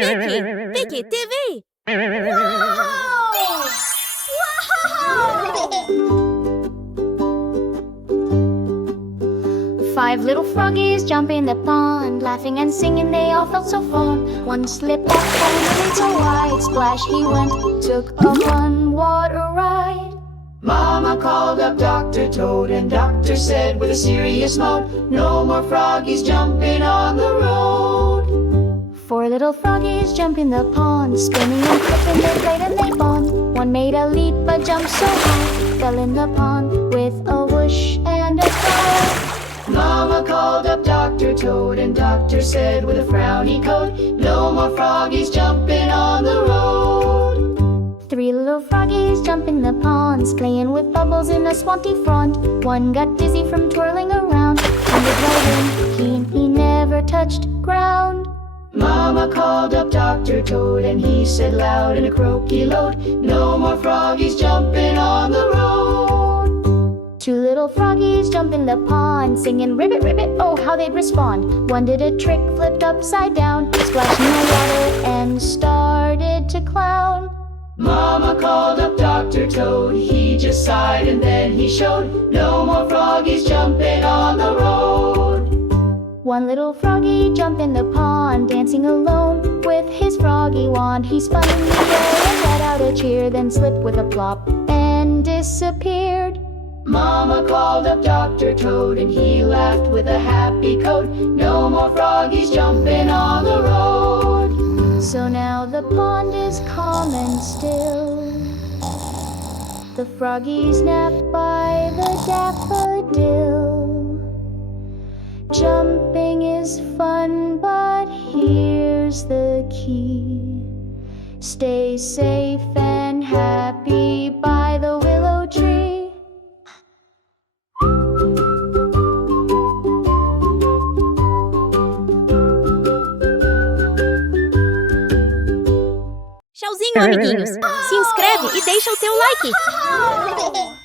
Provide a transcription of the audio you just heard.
PéqépéqéTV! Five little froggies jump in the pond, laughing and singing, they all felt so fun. One slipped up and into a wide splash he went, took a fun water ride. Mama called up Dr. Toad, and Doctor said with a serious mode, no more froggies jumping on the road. Four little froggies jump in the pond, spinning and flipping, they played and they bond. One made a leap but jumped so high, fell in the pond with a whoosh and a cry. Mama called up Dr. Toad, and Doctor said with a frowny coat, no more froggies jumping on the road. Three little froggies jump in the ponds, playing with bubbles in a swanty front. One got dizzy from twirling around, landed right in, he never touched ground. Mama called up Dr. Toad, and he said loud in a croaky note, no more froggies jumping on the road. Two little froggies jump in the pond, singing ribbit, ribbit, oh how they'd respond. One did a trick, flipped upside down, splashed in the water and started to clown. Mama called up Dr. Toad, he just sighed and then he showed, no more froggies jumping on the road. One little froggy jumped in the pond, dancing alone with his froggy wand. He spun in the air and let out a cheer, then slipped with a plop and disappeared. Mama called up Dr. Toad, and he laughed with a happy coat, no more froggies jumping on the road. So now the pond is calm and still, the froggies nap by the daffodil. Jumping is fun, but here's the key: stay safe and happy by the willow tree. Tchauzinho, amiguinhos! Se inscreve e deixa o teu like!